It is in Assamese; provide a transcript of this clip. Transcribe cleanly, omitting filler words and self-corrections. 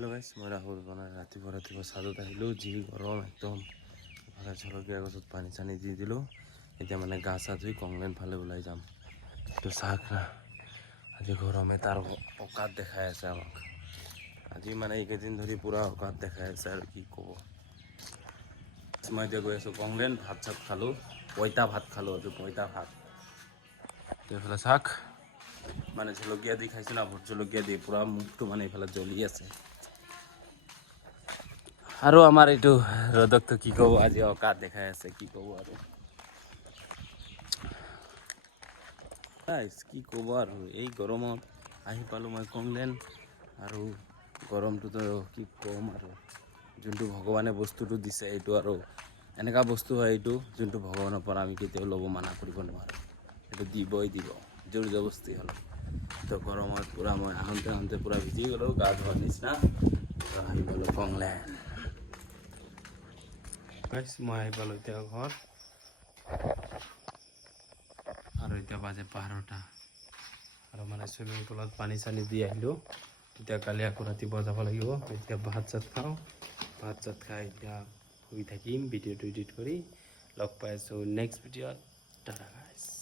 হেল্ল' গাইছ, মই ৰাহুল বনাই ৰাতিপুৱা চাদত আহিলোঁ। যি গৰম একদম। ইফালে জলকীয়া গছত পানী চানী দি দিলোঁ। এতিয়া মানে গা চা ধুই কংলেন ফালে ওলাই যাম। তো চাওক না, আজি গৰমে তাৰ অকাত দেখাই আছে আমাক। আজি মানে এইকেইদিন ধৰি পূৰা অকাত দেখাই আছে আৰু কি ক'ব। মই এতিয়া গৈ আছোঁ কংলেন, ভাত চাত খালোঁ, পঁইতা ভাত খালোঁ, আজি পঁইতা ভাত। এইফালে চাওক, মানে জলকীয়া দি খাইছোঁ না, ভোট জলকীয়া দি পূৰা মুখটো মানে এইফালে জ্বলি আছে। আৰু আমাৰ এইটো ৰ'দকটো কি ক'ব, আজি অকাত দেখাই আছে, কি ক'ব আৰু কি ক'ব আৰু। এই গৰমত আহি পালোঁ মই কংলেন, আৰু গৰমটোতো কি ক'ম আৰু। যোনটো ভগৱানে বস্তুটো দিছে এইটো আৰু এনেকুৱা বস্তু হয়, এইটো যোনটো ভগৱানৰ পৰা আমি কেতিয়াও ল'ব মানা কৰিব নোৱাৰোঁ। এইটো দিবই দিব, জোৰ জবস্তি হ'ল। তো গৰমত পূৰা মই আহোঁতে পূৰা ভিজি গ'লোঁ, গা ধোৱাৰ নিচিনা। আহি পালোঁ কংলেন। মই আহি পালোঁ এতিয়া ঘৰ, আৰু এতিয়া বাজে 12টা। আৰু মানে চুইমিং পুলত পানী চানী দি আহিলোঁ। এতিয়া কালি আকৌ ৰাতিপুৱা যাব লাগিব। এতিয়া ভাত চাত খাওঁ, ভাত চাত খাই এতিয়া শুই থাকিম, ভিডিঅ'টো এডিট কৰি। লগ পাই আছোঁ নেক্সট ভিডিঅ'ত। টাটা গাইছ।